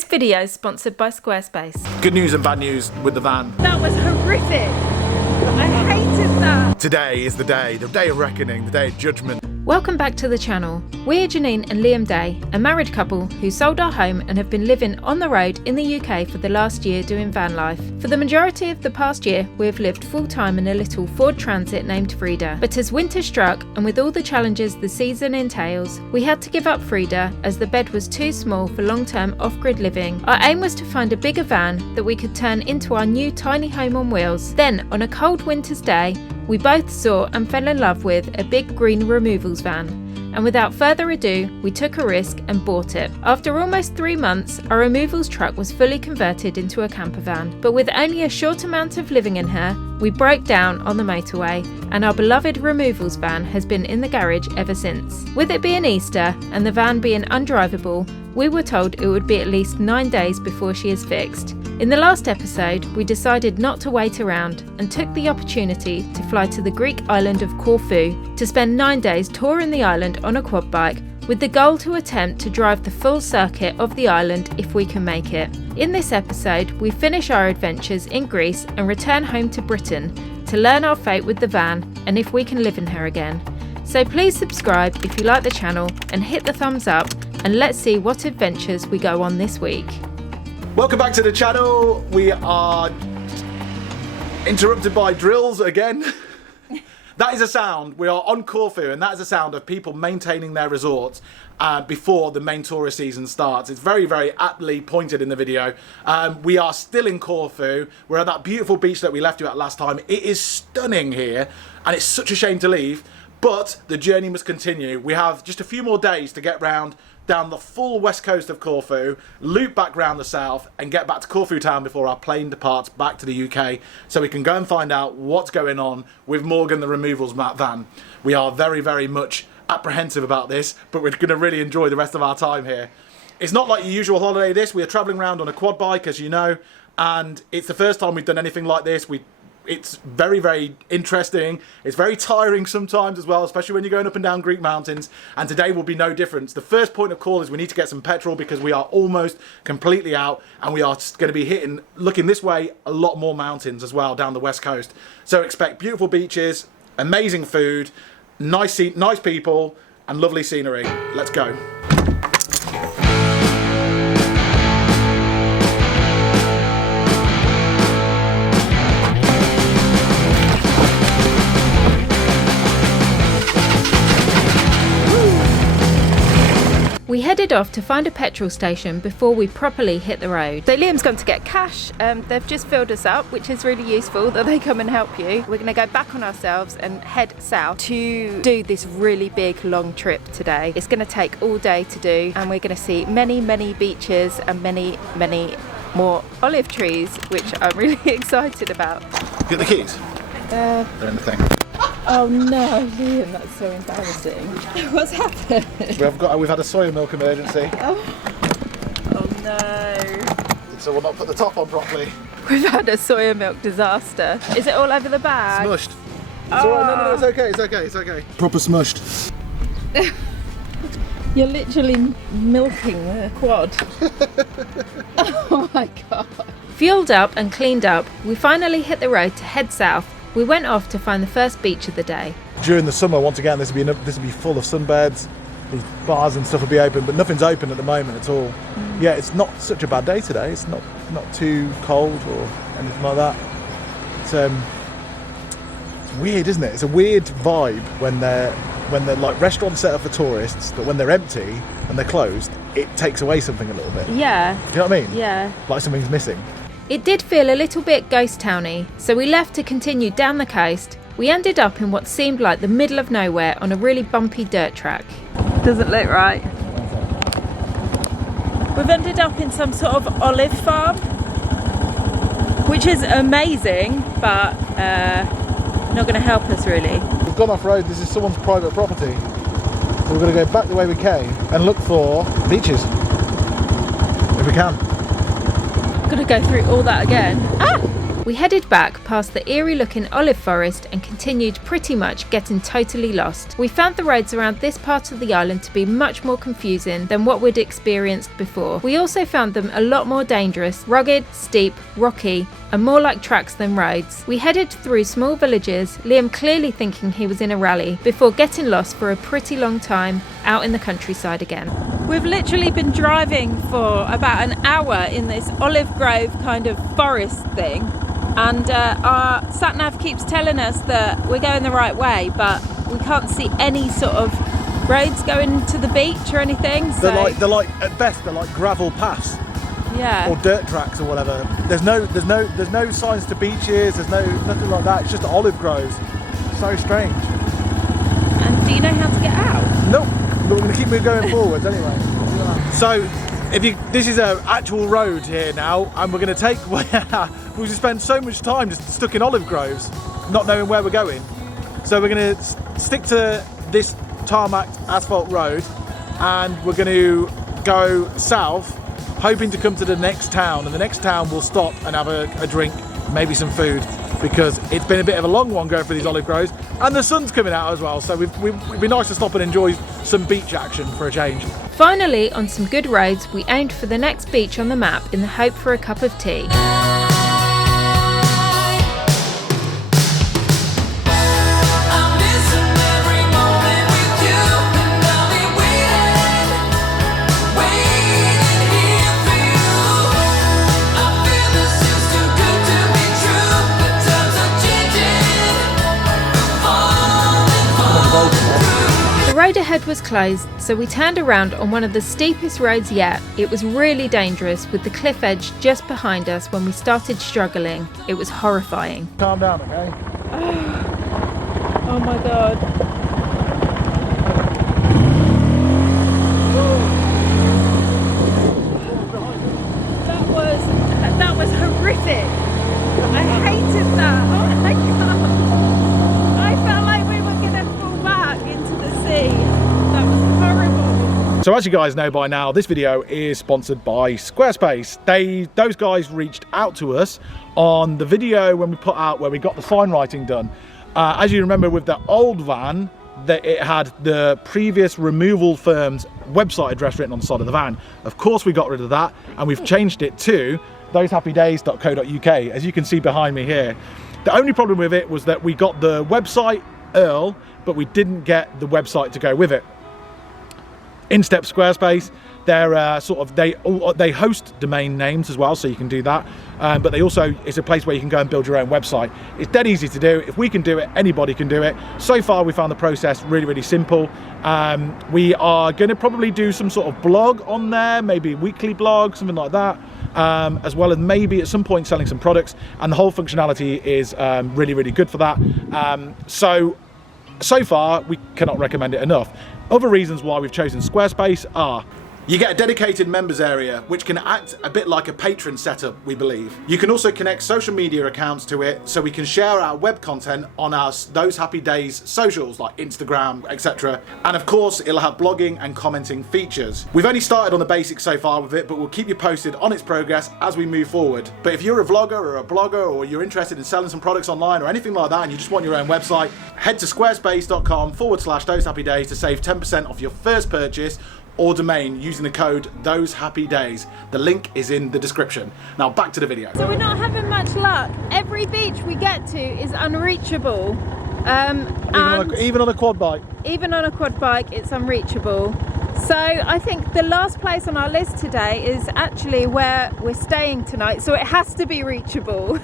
This video is sponsored by Squarespace. Good news and bad news with the van. That was horrific. I hated that. Today is the day of reckoning, the day of judgment. Welcome back to the channel. We're Janine and Liam Day, a married couple who sold our home and have been living on the road in the UK for the last year doing van life. For the majority of the past year, we have lived full-time in a little Ford Transit named Frida. But as winter struck, and with all the challenges the season entails, we had to give up Frida as the bed was too small for long-term off-grid living. Our aim was to find a bigger van that we could turn into our new tiny home on wheels. Then, on a cold winter's day, we both saw and fell in love with a big green removals van, and without further ado, we took a risk and bought it. After almost 3 months, our removals truck was fully converted into a camper van, but with only a short amount of living in her, we broke down on the motorway, and our beloved removals van has been in the garage ever since. With it being Easter and the van being undrivable, we were told it would be at least 9 days before she is fixed. In the last episode, we decided not to wait around and took the opportunity to fly to the Greek Island of Corfu to spend 9 days touring the island on a quad bike, with the goal to attempt to drive the full circuit of the island if we can make it. In this episode, we finish our adventures in Greece and return home to Britain to learn our fate with the van and if we can live in her again. So please subscribe if you like the channel and hit the thumbs up, and let's see what adventures we go on this week. Welcome back to the channel. We are interrupted by drills again. That is a sound. We are on Corfu, and that is a sound of people maintaining their resorts before the main tourist season starts. It's very, very aptly pointed in the video. We are still in Corfu. We're at that beautiful beach that we left you at last time. It is stunning here, and it's such a shame to leave, but the journey must continue. We have just a few more days to get round down the full west coast of Corfu, loop back round the south, and get back to Corfu town before our plane departs back to the UK, so we can go and find out what's going on with Morgan the removals van. We are very, very much apprehensive about this, but we're going to really enjoy the rest of our time here. It's not like your usual holiday this. We are travelling around on a quad bike, as you know, and it's the first time we've done anything like this. It's very, very interesting. It's very tiring sometimes as well, especially when you're going up and down Greek mountains, and today will be no different. The first point of call is we need to get some petrol because we are almost completely out, and we are going to be looking this way, a lot more mountains as well down the west coast. So expect beautiful beaches, amazing food, nice people, and lovely scenery. Let's go. We headed off to find a petrol station before we properly hit the road. So Liam's gone to get cash. They've just filled us up, which is really useful that they come and help you. We're going to go back on ourselves and head south to do this really big long trip today. It's going to take all day to do, and we're going to see many, many beaches and many, many more olive trees, which I'm really excited about. Get the keys. They're in the thing. Oh no, Liam, that's so embarrassing. What's happened? We've had a soya milk emergency. Oh no. So we'll not put the top on properly. We've had a soya milk disaster. Is it all over the bag? Smushed. It's all right. No, it's okay. Proper smushed. You're literally milking the quad. Oh my god. Fueled up and cleaned up, we finally hit the road to head south. We went off to find the first beach of the day. During the summer, once again, this would be full of sunbeds. These bars and stuff will be open, but nothing's open at the moment at all. Yeah, it's not such a bad day today. It's not too cold or anything like that. It's weird, isn't it? It's a weird vibe when they're like restaurants set up for tourists, but when they're empty and they're closed, it takes away something a little bit. Yeah. Do you know what I mean? Yeah. Like something's missing. It did feel a little bit ghost towny, so we left to continue down the coast. We ended up in what seemed like the middle of nowhere on a really bumpy dirt track. Doesn't look right. We've ended up in some sort of olive farm, which is amazing, but not going to help us really. We've gone off road. This is someone's private property, so we're going to go back the way we came and look for beaches if we can. Gonna go through all that again. Ah! We headed back past the eerie looking olive forest and continued pretty much getting totally lost. We found the roads around this part of the island to be much more confusing than what we'd experienced before. We also found them a lot more dangerous, rugged, steep, rocky, and more like tracks than roads. We headed through small villages, Liam clearly thinking he was in a rally, before getting lost for a pretty long time out in the countryside again. We've literally been driving for about an hour in this olive grove kind of forest thing, and our sat-nav keeps telling us that we're going the right way, but we can't see any sort of roads going to the beach or anything. So They're like at best they're like gravel paths. Yeah. Or dirt tracks or whatever. There's no signs to beaches. There's nothing like that. It's just olive groves. So strange. And do you know how to get out? Nope. But we're going to keep going forwards anyway. So, this is an actual road here now, and we're going to take. We've just spent so much time just stuck in olive groves, not knowing where we're going. So we're going to stick to this tarmac asphalt road, and we're going to go south, hoping to come to the next town, and the next town we'll stop and have a drink, maybe some food, because it's been a bit of a long one going through these olive groves, and the sun's coming out as well, so it'd be nice to stop and enjoy some beach action for a change. Finally, on some good roads, we aimed for the next beach on the map in the hope for a cup of tea. The road ahead was closed, so we turned around on one of the steepest roads yet. It was really dangerous, with the cliff edge just behind us when we started struggling. It was horrifying. Calm down, okay? Oh my god. That was horrific. I hated that. Oh my god. I felt like we were going to fall back into the sea. That was horrible. So as you guys know by now, this video is sponsored by Squarespace. Those guys reached out to us on the video when we put out where we got the sign writing done. As you remember with the old van, that it had the previous removal firm's website address written on the side of the van. Of course we got rid of that, and we've changed it to thosehappydays.co.uk, as you can see behind me here. The only problem with it was that we got the website URL, but we didn't get the website to go with it. In steps Squarespace. They're they host domain names as well, so you can do that. But they also, it's a place where you can go and build your own website. It's dead easy to do. If we can do it, anybody can do it. So far, we found the process really, really simple. We are going to probably do some sort of blog on there, maybe a weekly blog, something like that. As well as maybe at some point selling some products, and the whole functionality is really, really good for that. So far, we cannot recommend it enough. Other reasons why we've chosen Squarespace are: you get a dedicated members area, which can act a bit like a patron setup, we believe. You can also connect social media accounts to it, so we can share our web content on our Those Happy Days socials, like Instagram, etc. And of course, it'll have blogging and commenting features. We've only started on the basics so far with it, but we'll keep you posted on its progress as we move forward. But if you're a vlogger or a blogger, or you're interested in selling some products online or anything like that, and you just want your own website, head to squarespace.com/Those Happy Days to save 10% off your first purchase or domain using the code Those Happy Days. The link is in the description. Now back to the video. So we're not having much luck. Every beach we get to is unreachable. Even on a quad bike. Even on a quad bike, it's unreachable. So I think the last place on our list today is actually where we're staying tonight. So it has to be reachable.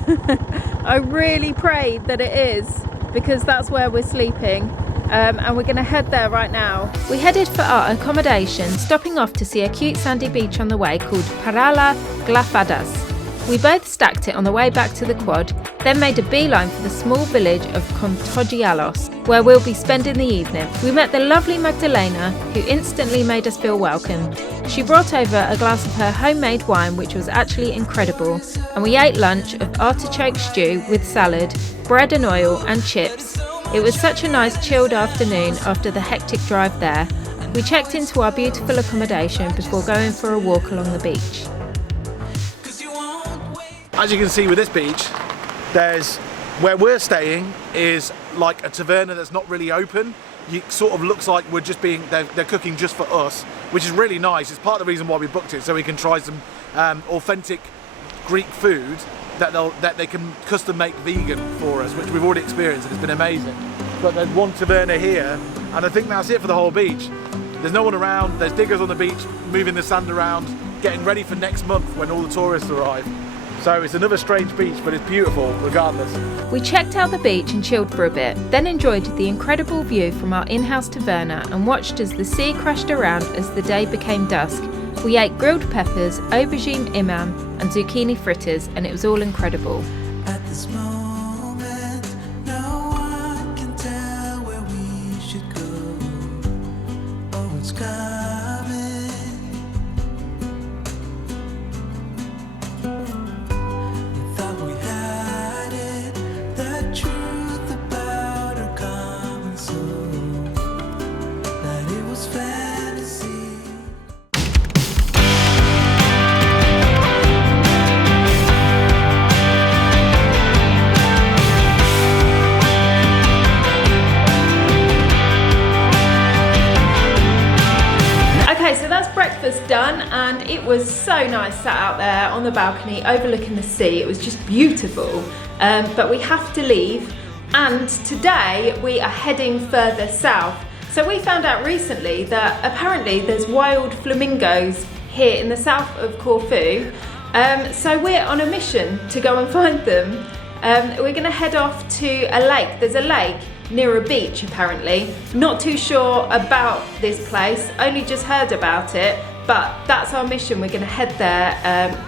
I really pray that it is, because that's where we're sleeping. And we're going to head there right now. We headed for our accommodation, stopping off to see a cute sandy beach on the way called Paleokastritsa. We both stacked it on the way back to the quad, then made a beeline for the small village of Kontogialos, where we'll be spending the evening. We met the lovely Magdalena, who instantly made us feel welcome. She brought over a glass of her homemade wine, which was actually incredible, and we ate lunch of artichoke stew with salad, bread and oil and chips. It was such a nice chilled afternoon after the hectic drive there. We checked into our beautiful accommodation before going for a walk along the beach. As you can see with this beach, There's where we're staying is like a taverna that's not really open. It sort of looks like we're just they're cooking just for us, which is really nice. It's part of the reason why we booked it, so we can try some authentic Greek food that they can custom make vegan for us, which we've already experienced and it's been amazing. But there's one taverna here, and I think that's it for the whole beach. There's no one around, there's diggers on the beach moving the sand around, getting ready for next month when all the tourists arrive. So it's another strange beach, but it's beautiful regardless. We checked out the beach and chilled for a bit, then enjoyed the incredible view from our in-house taverna and watched as the sea crashed around as the day became dusk. We ate grilled peppers, aubergine imam and zucchini fritters, and it was all incredible. At this moment, no one can tell where we should go or what's coming. We thought we had it, the truth about our common soul, that it was fantasy. Breakfast done, and it was so nice sat out there on the balcony overlooking the sea. It was just beautiful, but we have to leave, and today we are heading further south. So we found out recently that apparently there's wild flamingos here in the south of Corfu, so we're on a mission to go and find them. We're going to head off to a lake. There's a lake near a beach apparently. Not too sure about this place, only just heard about it, but that's our mission. We're going to head there,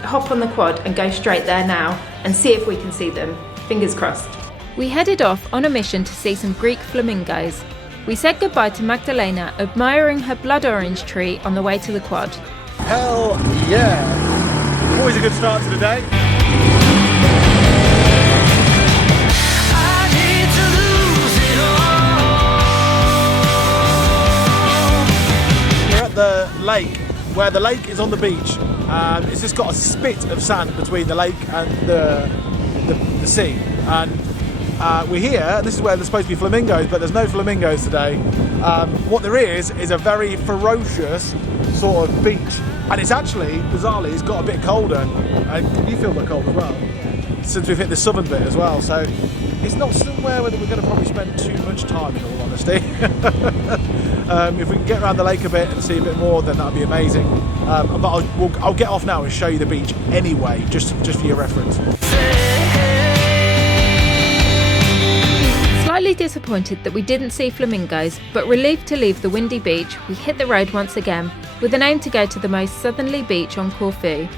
hop on the quad and go straight there now and see if we can see them. Fingers crossed. We headed off on a mission to see some Greek flamingos. We said goodbye to Magdalena, admiring her blood orange tree on the way to the quad. Hell yeah! Always a good start to the day. The lake, where the lake is on the beach. It's just got a spit of sand between the lake and the sea, and we're here. This is where there's supposed to be flamingos, but there's no flamingos today. What there is a very ferocious sort of beach, and it's actually, bizarrely, it's got a bit colder, and you feel the cold as well since we've hit the southern bit as well, so it's not somewhere where we're going to probably spend too much time, in all honesty. If we can get around the lake a bit and see a bit more, then that would be amazing. But I'll get off now and show you the beach anyway, just for your reference. Slightly disappointed that we didn't see flamingos, but relieved to leave the windy beach, we hit the road once again, with an aim to go to the most southerly beach on Corfu.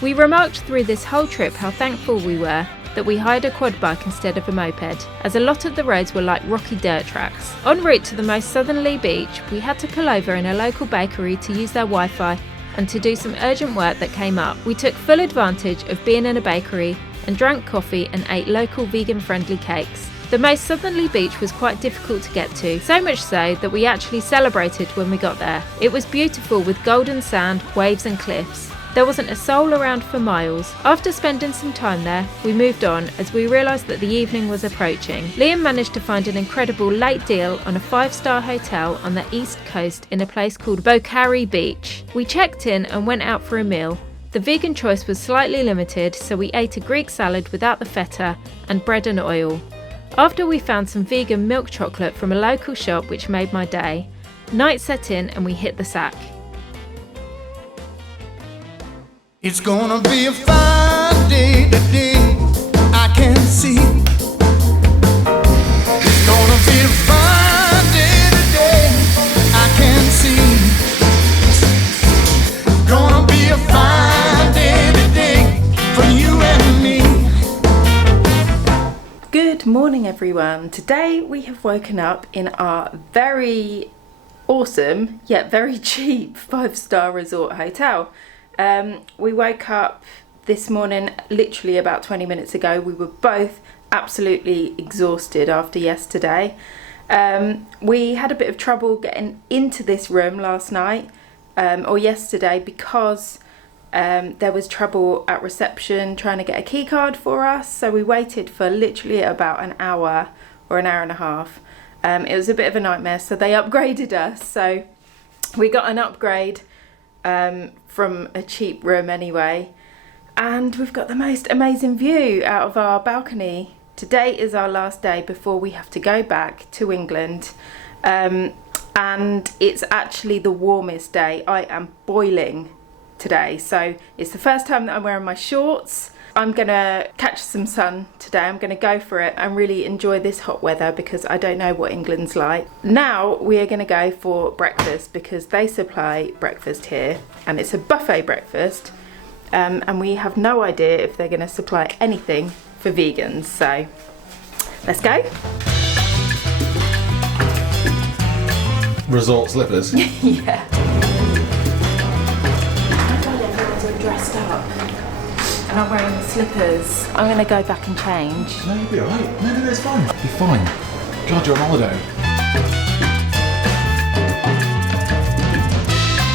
We remarked through this whole trip how thankful we were that we hired a quad bike instead of a moped, as a lot of the roads were like rocky dirt tracks. En route to the most southerly beach, we had to pull over in a local bakery to use their Wi-Fi and to do some urgent work that came up. We took full advantage of being in a bakery and drank coffee and ate local vegan-friendly cakes. The most southerly beach was quite difficult to get to, so much so that we actually celebrated when we got there. It was beautiful with golden sand, waves and cliffs. There wasn't a soul around for miles. After spending some time there, we moved on as we realised that the evening was approaching. Liam managed to find an incredible late deal on a 5-star hotel on the east coast in a place called Boukari Beach. We checked in and went out for a meal. The vegan choice was slightly limited, so we ate a Greek salad without the feta and bread and oil. After we found some vegan milk chocolate from a local shop, which made my day. Night set in and we hit the sack. It's gonna be a fine day today, I can see. It's gonna be a fine day today, I can see. It's gonna be a fine day today for you and me. Good morning everyone. Today we have woken up in our very awesome yet very cheap 5-star resort hotel. We woke up this morning literally about 20 minutes ago. We were both absolutely exhausted after yesterday. We had a bit of trouble getting into this room last night or yesterday because there was trouble at reception trying to get a key card for us, so we waited for literally about an hour or an hour and a half. It was a bit of a nightmare, so they upgraded us. So we got an upgrade from a cheap room anyway, and we've got the most amazing view out of our balcony. Today is our last day before we have to go back to England, and it's actually the warmest day. I am boiling today, so it's the first time that I'm wearing my shorts. I'm gonna catch some sun today. I'm gonna go for it and really enjoy this hot weather because I don't know what England's like. Now we are gonna go for breakfast because they supply breakfast here, and it's a buffet breakfast, and we have no idea if they're gonna supply anything for vegans. So let's go. Resort slippers. Yeah. Everyone's all dressed up. And I'm wearing the slippers. I'm going to go back and change. No, you'll be alright. No, it's fine. You'll be fine. God, you're on holiday.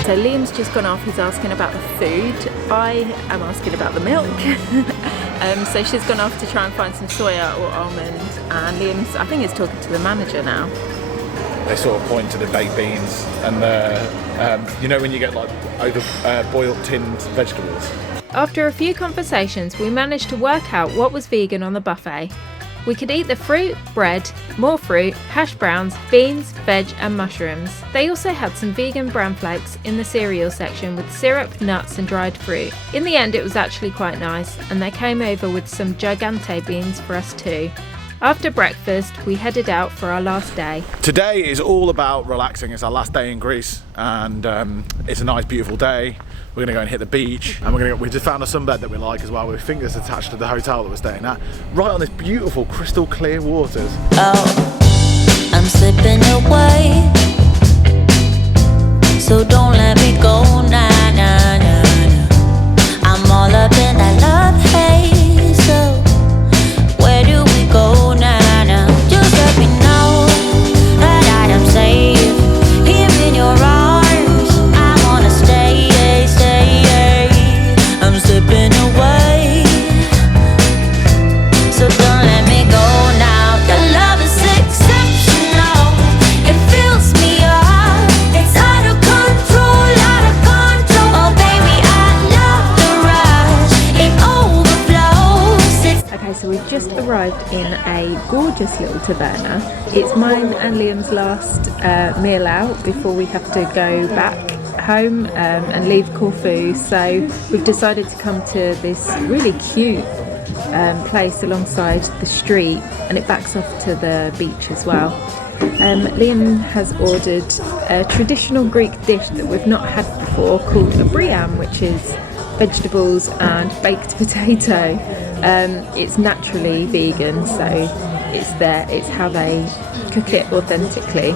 So Liam's just gone off. He's asking about the food. I am asking about the milk. So she's gone off to try and find some soya or almond. And Liam's, I think, is talking to the manager now. They sort of point to the baked beans and the, you know when you get like boiled tinned vegetables? After a few conversations, we managed to work out what was vegan on the buffet. We could eat the fruit, bread, more fruit, hash browns, beans, veg and mushrooms. They also had some vegan bran flakes in the cereal section with syrup, nuts and dried fruit. In the end it was actually quite nice, and they came over with some gigante beans for us too. After breakfast, we headed out for our last day. Today is all about relaxing. It's our last day in Greece, and it's a nice, beautiful day. We're gonna go and hit the beach, and we just found a sunbed that we like as well. We think it's attached to the hotel that we're staying at, right on this beautiful, crystal clear waters. Oh, I'm slipping away, so don't let me go, nah, nah, nah, nah. I'm all up in that love haze, so where do we go now, now? Just let me know that I am safe here in your arms. I wanna stay, stay. I'm slipping away, so don't let me go now. Your love is exceptional. It fills me up. It's out of control, out of control. Oh baby, I love the rush. It overflows. Okay, so we've just arrived in a gorgeous little taverna. It's mine and Liam's last meal out before we have to go back home and leave Corfu. So we've decided to come to this really cute place alongside the street, and it backs off to the beach as well. Liam has ordered a traditional Greek dish that we've not had before called a briam, which is vegetables and baked potato. It's naturally vegan, so it's how they cook it authentically.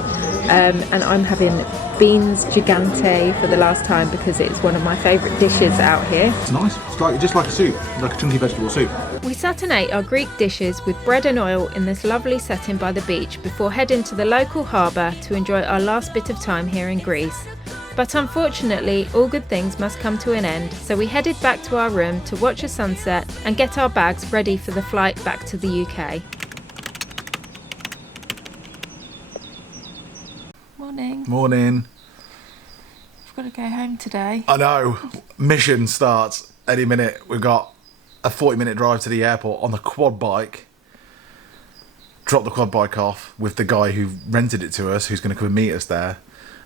And I'm having beans gigante for the last time because it's one of my favourite dishes out here. It's nice. It's just like a soup, like a chunky vegetable soup. We sat and ate our Greek dishes with bread and oil in this lovely setting by the beach before heading to the local harbour to enjoy our last bit of time here in Greece. But unfortunately, all good things must come to an end, so we headed back to our room to watch a sunset and get our bags ready for the flight back to the UK. Morning. Morning. I've got to go home today. I know. Mission starts any minute. We've got a 40-minute drive to the airport on the quad bike. Drop the quad bike off with the guy who rented it to us, who's going to come and meet us there.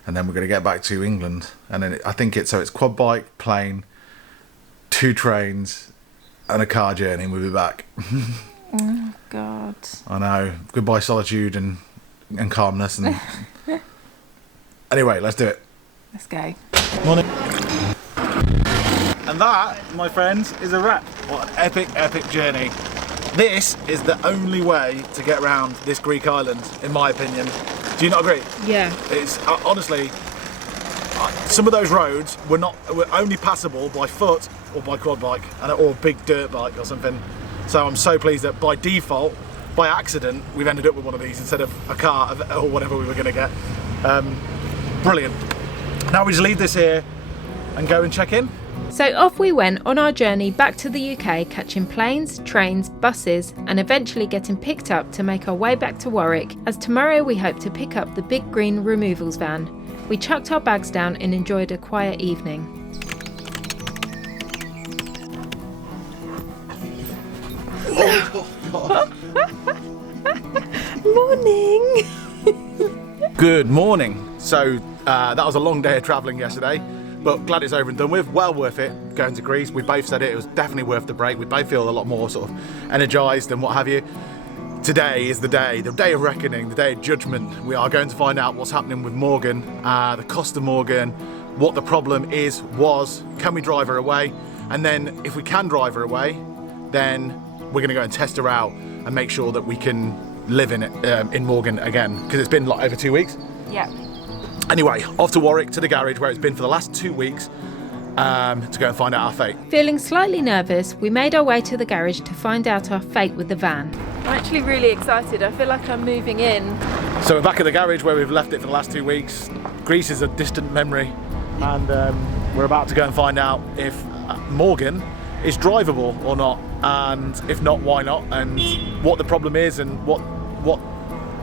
And then we're going to get back to England. And then I think it's quad bike, plane, 2 trains, and a car journey, and we'll be back. Oh, God. I know. Goodbye solitude and calmness. And anyway, let's do it. Let's go. Morning. And that, my friends, is a wrap. What an epic, epic journey. This is the only way to get around this Greek island, in my opinion. Do you not agree? Yeah. It's honestly, some of those roads were only passable by foot or by quad bike or a big dirt bike or something. So I'm so pleased that by default, by accident, we've ended up with one of these instead of a car or whatever we were going to get. Brilliant. Now we just leave this here and go and check in. So off we went on our journey back to the UK, catching planes, trains, buses, and eventually getting picked up to make our way back to Warwick, as tomorrow we hope to pick up the big green removals van. We chucked our bags down and enjoyed a quiet evening. Morning! Good morning. So that was a long day of travelling yesterday, but glad it's over and done with. Well worth it going to Greece. We both said it was definitely worth the break. We both feel a lot more sort of energised and what have you. Today is the day of reckoning, the day of judgment. We are going to find out what's happening with Morgan, the cost of Morgan, what the problem was, can we drive her away? And then if we can drive her away, then we're going to go and test her out and make sure that we can live in Morgan again, because it's been like over 2 weeks. Yeah. Anyway, off to Warwick to the garage where it's been for the last 2 weeks to go and find out our fate. Feeling slightly nervous, we made our way to the garage to find out our fate with the van. I'm actually really excited. I feel like I'm moving in. So we're back at the garage where we've left it for the last 2 weeks. Greece is a distant memory, and we're about to go and find out if Morgan is drivable or not, and if not, why not, and what the problem is and what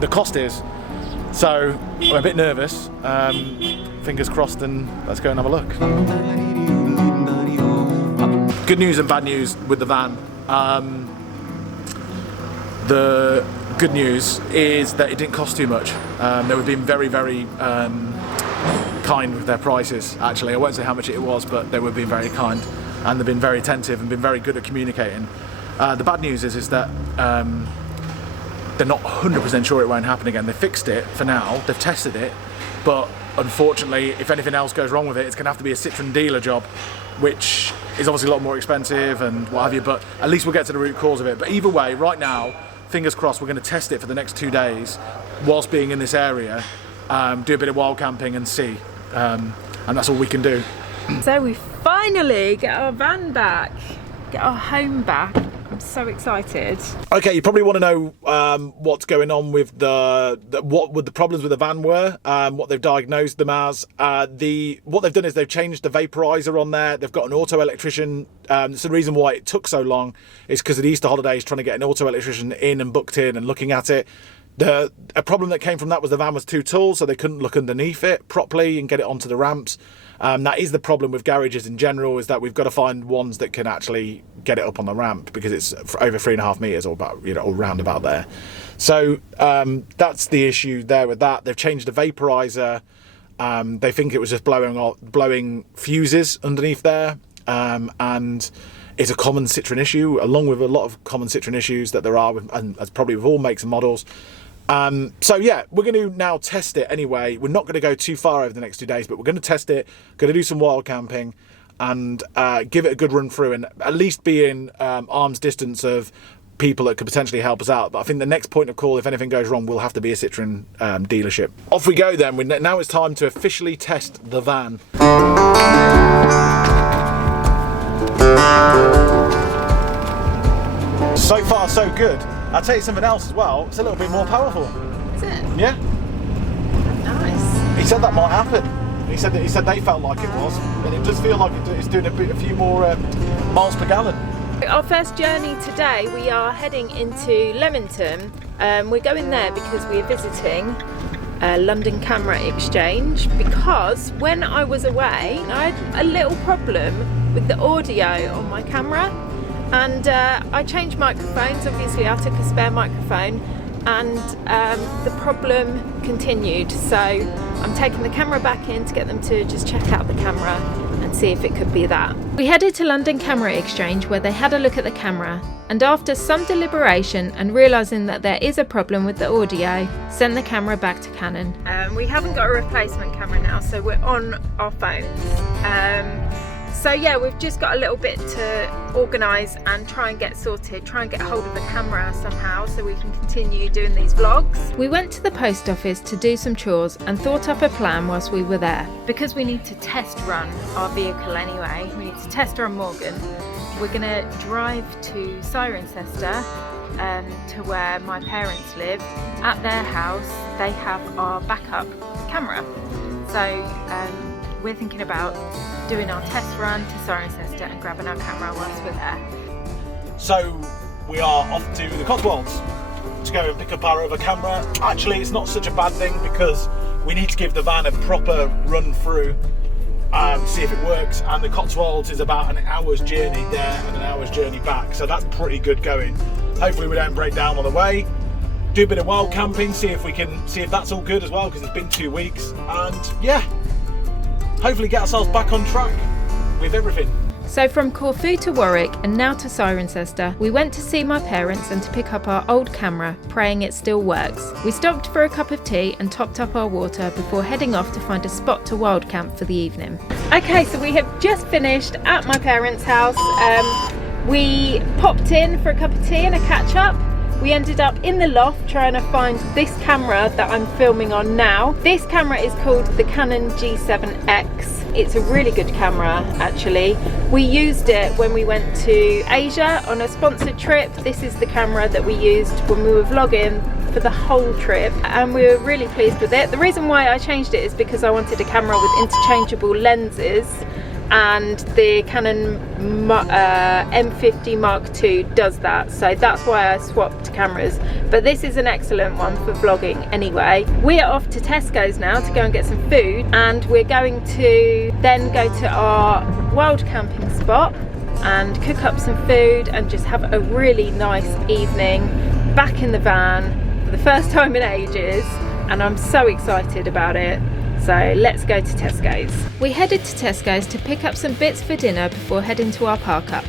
the cost is. So I'm a bit nervous. Fingers crossed, and let's go and have a look. Good news and bad news with the van. The good news is that it didn't cost too much. They were being very, very kind with their prices. Actually, I won't say how much it was, but they were being very kind, and they've been very attentive and been very good at communicating. The bad news is that they're not 100% sure it won't happen again. They fixed it for now. They've tested it, but unfortunately, if anything else goes wrong with it, it's going to have to be a Citroen dealer job, which is obviously a lot more expensive and what have you. But at least we'll get to the root cause of it. But either way, right now, fingers crossed, we're going to test it for the next 2 days whilst being in this area, do a bit of wild camping and see, and that's all we can do. So we finally get our van back, get our home back. I'm so excited. Okay, you probably want to know what's going on with what the problems with the van were, what they've diagnosed them as. What they've done is they've changed the vaporizer on there. They've got an auto electrician. So the reason why it took so long is because of the Easter holidays, trying to get an auto electrician in and booked in and looking at it. A problem that came from that was the van was too tall, so they couldn't look underneath it properly and get it onto the ramps. That is the problem with garages in general, is that we've got to find ones that can actually get it up on the ramp, because it's over 3.5 meters or about, or round about there. So that's the issue there with that. They've changed the vaporizer. They think it was just blowing fuses underneath there, and it's a common Citroen issue, along with a lot of common Citroen issues that there are, and that's probably with all makes and models. So yeah, we're going to now test it anyway. We're not going to go too far over the next 2 days, but we're going to test it, going to do some wild camping, and give it a good run through, and at least be in arm's distance of people that could potentially help us out. But I think the next point of call, if anything goes wrong, will have to be a Citroen dealership. Off we go then. Now it's time to officially test the van. So far so good. I'll tell you something else as well, it's a little bit more powerful. Is it? Yeah. Nice. He said that might happen. He said they felt like it was, and it does feel like it's doing a few more miles per gallon. Our first journey today, we are heading into Leamington. We're going there because we're visiting London Camera Exchange, because when I was away, I had a little problem with the audio on my camera, and I changed microphones. Obviously I took a spare microphone, and the problem continued, so I'm taking the camera back in to get them to just check out the camera and see if it could be that. We headed to London Camera Exchange, where they had a look at the camera, and after some deliberation and realising that there is a problem with the audio, sent the camera back to Canon. We haven't got a replacement camera now, so we're on our phones. So yeah, we've just got a little bit to organise and try and get sorted, try and get hold of the camera somehow so we can continue doing these vlogs. We went to the post office to do some chores and thought up a plan whilst we were there. Because we need to test run our vehicle anyway, we need to test run Morgan. We're going to drive to Cirencester, to where my parents live. At their house they have our backup camera. So we're thinking about doing our test run to Cirencester and grabbing our camera whilst we're there. So we are off to the Cotswolds to go and pick up our other camera. Actually, it's not such a bad thing because we need to give the van a proper run through and see if it works, and the Cotswolds is about an hour's journey there and an hour's journey back, so that's pretty good going. Hopefully we don't break down on the way. Do a bit of wild camping, see if that's all good as well, because it's been 2 weeks, and yeah, hopefully get ourselves back on track with everything. So from Corfu to Warwick and now to Cirencester, we went to see my parents and to pick up our old camera, praying it still works. We stopped for a cup of tea and topped up our water before heading off to find a spot to wild camp for the evening. Okay, so we have just finished at my parents' house. We popped in for a cup of tea and a catch up. We ended up in the loft trying to find this camera that I'm filming on now. This camera is called the Canon G7X. It's a really good camera actually. We used it when we went to Asia on a sponsored trip. This is the camera that we used when we were vlogging for the whole trip, and we were really pleased with it. The reason why I changed it is because I wanted a camera with interchangeable lenses, and the Canon M50 Mark II does that, so that's why I swapped cameras. But this is an excellent one for vlogging anyway. We are off to Tesco's now to go and get some food, and we're going to then go to our wild camping spot and cook up some food and just have a really nice evening back in the van for the first time in ages, and I'm so excited about it. So let's go to Tesco's. We headed to Tesco's to pick up some bits for dinner before heading to our park up.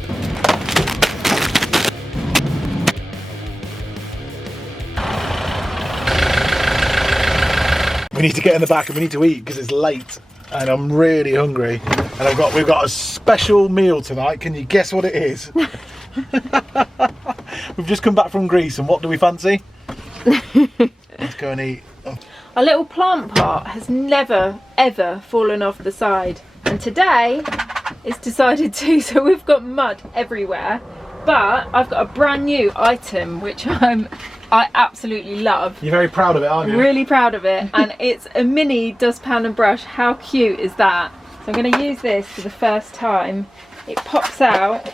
We need to get in the back and we need to eat because it's late and I'm really hungry, and we've got a special meal tonight. Can you guess what it is? We've just come back from Greece, and what do we fancy? Let's go and eat. Our little plant pot has never ever fallen off the side, and today it's decided to, so we've got mud everywhere. But I've got a brand new item which I absolutely love. You're very proud of it, aren't you? Really proud of it, and it's a mini dustpan and brush. How cute is that? So I'm going to use this for the first time. It pops out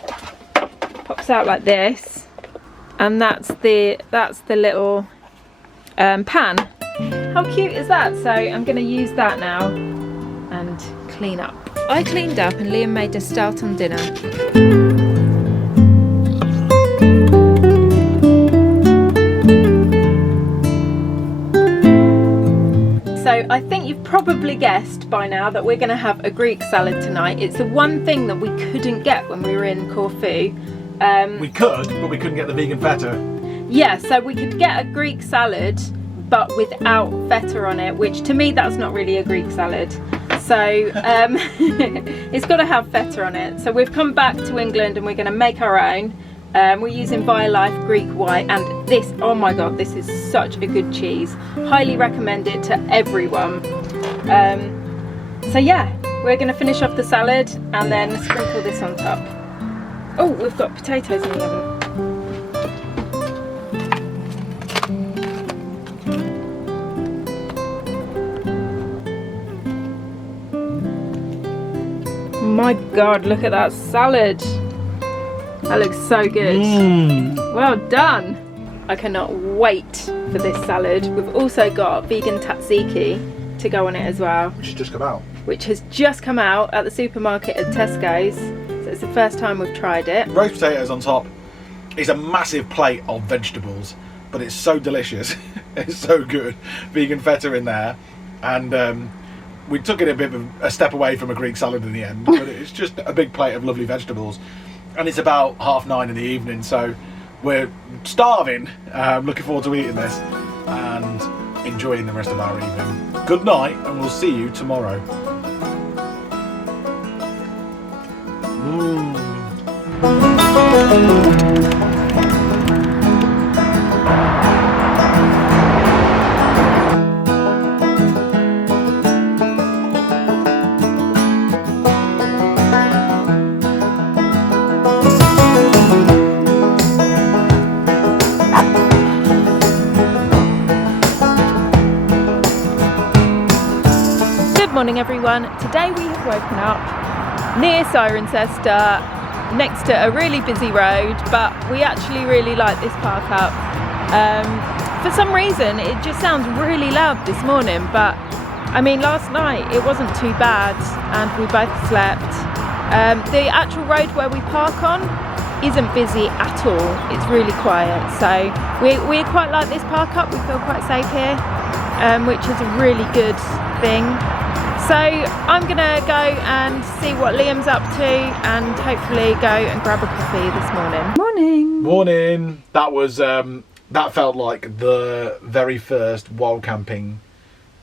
like this, and that's the little pan. How cute is that? So I'm going to use that now and clean up. I cleaned up and Liam made a start on dinner. So I think you've probably guessed by now that we're going to have a Greek salad tonight. It's the one thing that we couldn't get when we were in Corfu. We could, but we couldn't get the vegan feta. Yeah, so we could get a Greek salad but without feta on it, which to me that's not really a Greek salad. So it's got to have feta on it. So we've come back to England and we're going to make our own. We're using Violife Greek White, and this, oh my god, this is such a good cheese. Highly recommend it to everyone. So yeah, we're going to finish off the salad and then sprinkle this on top. Oh, we've got potatoes in the oven. My god, look at that salad. That looks so good. Well done. I cannot wait for this salad. We've also got vegan tzatziki to go on it as well. Which has just come out. Which has just come out at the supermarket at Tesco's. So it's the first time we've tried it. Roast potatoes on top is a massive plate of vegetables, but it's so delicious. It's so good. Vegan feta in there, and we took it a bit of a step away from a Greek salad in the end, but it's just a big plate of lovely vegetables. And it's about 9:30 in the evening, so we're starving. Looking forward to eating this and enjoying the rest of our evening. Good night, and we'll see you tomorrow. morning everyone. Today we have woken up near Cirencester next to a really busy road, but we actually really like this park up. For some reason it just sounds really loud this morning, but I mean last night it wasn't too bad and we both slept. The actual road where we park on isn't busy at all, it's really quiet, so we quite like this park up. We feel quite safe here, which is a really good thing. So I'm gonna go and see what Liam's up to and hopefully go and grab a coffee this morning. Morning. That was that felt like the very first wild camping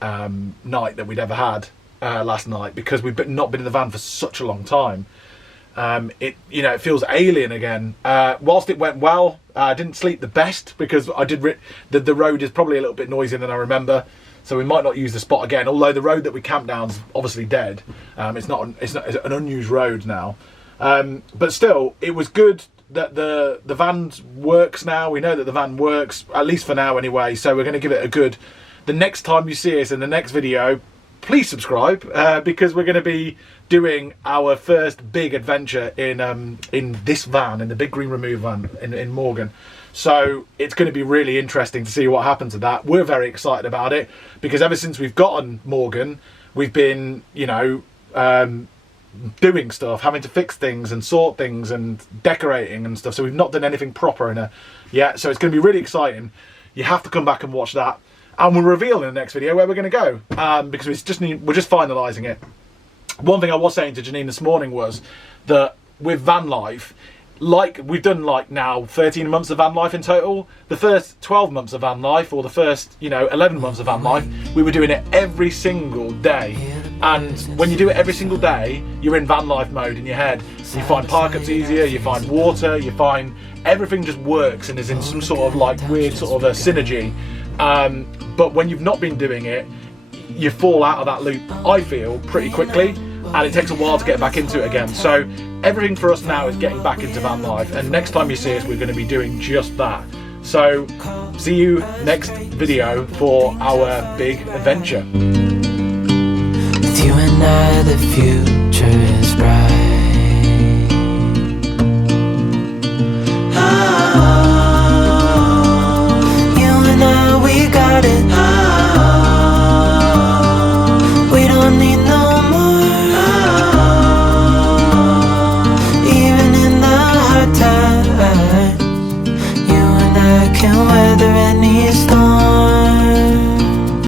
night that we'd ever had last night, because we've not been in the van for such a long time. It feels alien again. Whilst it went well, I didn't sleep the best because I did the road is probably a little bit noisier than I remember, so we might not use the spot again. Although the road that we camped down's obviously dead. It's an unused road now, but still it was good that the van works now. We know that the van works, at least for now anyway, so we're going to give it a good. The next time you see us in the next video, please subscribe, because we're going to be doing our first big adventure in this van, in the big green remove van in Morgan. So it's going to be really interesting to see what happens to that. We're very excited about it because ever since we've gotten Morgan, we've been, doing stuff, having to fix things and sort things and decorating and stuff. So we've not done anything proper in her yet. So it's going to be really exciting. You have to come back and watch that. And we'll reveal in the next video where we're going to go, because we're just finalising it. One thing I was saying to Janine this morning was that with van life, like we've done now 13 months of van life in total. The first 12 months of van life, or the first 11 months of van life, we were doing it every single day. And when you do it every single day, you're in van life mode in your head. You find park-ups easier, you find water, you find everything just works and is in some sort of weird sort of a synergy. But when you've not been doing it, you fall out of that loop, I feel, pretty quickly, and it takes a while to get back into it again. So everything for us now is getting back into van life, and next time you see us, we're going to be doing just that. So see you next video for our big adventure. With you and I, the future is bright. Oh, you and I, we got it.